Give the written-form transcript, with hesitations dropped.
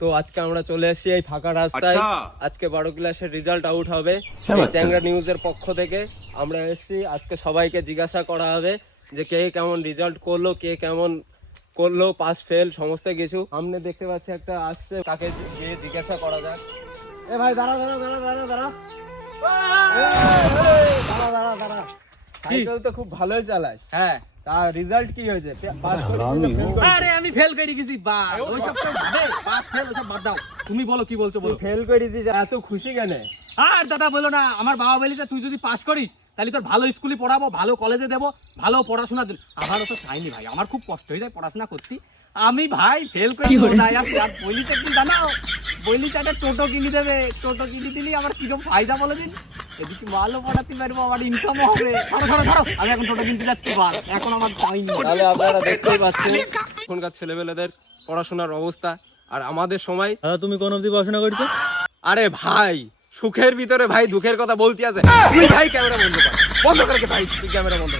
তো আজকে আমরা চলে এসেছি এই ফাঁকা রাস্তায়। আজকে 12 ক্লাসের রেজাল্ট আউট হবে চ্যাংড়া নিউজের পক্ষ থেকে। আমরা এসেছি আজকে, সবাইকে জিজ্ঞাসা করা হবে যে কে কেমন রেজাল্ট করলো, কে কেমন করলো, পাস ফেল সমস্ত কিছু। সামনে দেখতে পাচ্ছি একটা আসছে, কাকে গিয়ে জিজ্ঞাসা করা যায়। এ ভাই দাঁড়া দাঁড়া দাঁড়া দাঁড়া দাঁড়া দাঁড়া দাঁড়া দাঁড়া সাইকেল তো খুব ভালোই চালাস। হ্যাঁ, তার রেজাল্ট কি হয়েছে? আরে আমি ফেল করে গেছি বা ওইসব তো বাদে, পাস ফেল ওসব বাদ দাও। তুমি বলো কি বলছো বলো। ফেল করেছিস, এত খুশি কেন? আর দাদা বলো না, আমার বাবা বলেছে তুই যদি পাস করিস তাহলে তোর ভালো স্কুলে পড়াবো, ভালো কলেজে দেবো, ভালো পড়াশোনা দেবো। আমারও তো চাইনি ভাই, আমার খুব কষ্ট হয়ে যায় পড়াশোনা করতে। আমি ভাই ফেল করে বলিতে কি জানাও, বলিতে একটা টোটো কিনে দেবে, টোটো কিনে দিলি আমার কিরকম ফায়দা বলে দিন। এদিকে ভালো পড়াতে পারবো, আমার ইনকামও হবে। ধরো ধরো ধরো, আমি এখন টোটো কিনতে যাচ্ছি, এখন আমার টাইম। তাহলে আপনারা দেখতেই পাচ্ছেন এখনকার ছেলেমেয়েদের পড়াশোনার অবস্থা। আর আমাদের সময় তুমি কোন অবধি পড়াশোনা করছো? আরে ভাই, সুখের ভিতরে ভাই দুঃখের কথা বলতে আছে। তুই ভাই ক্যামেরা বন্ধ কর, বন্ধ করকে ভাই, তুই ক্যামেরা বন্ধ কর।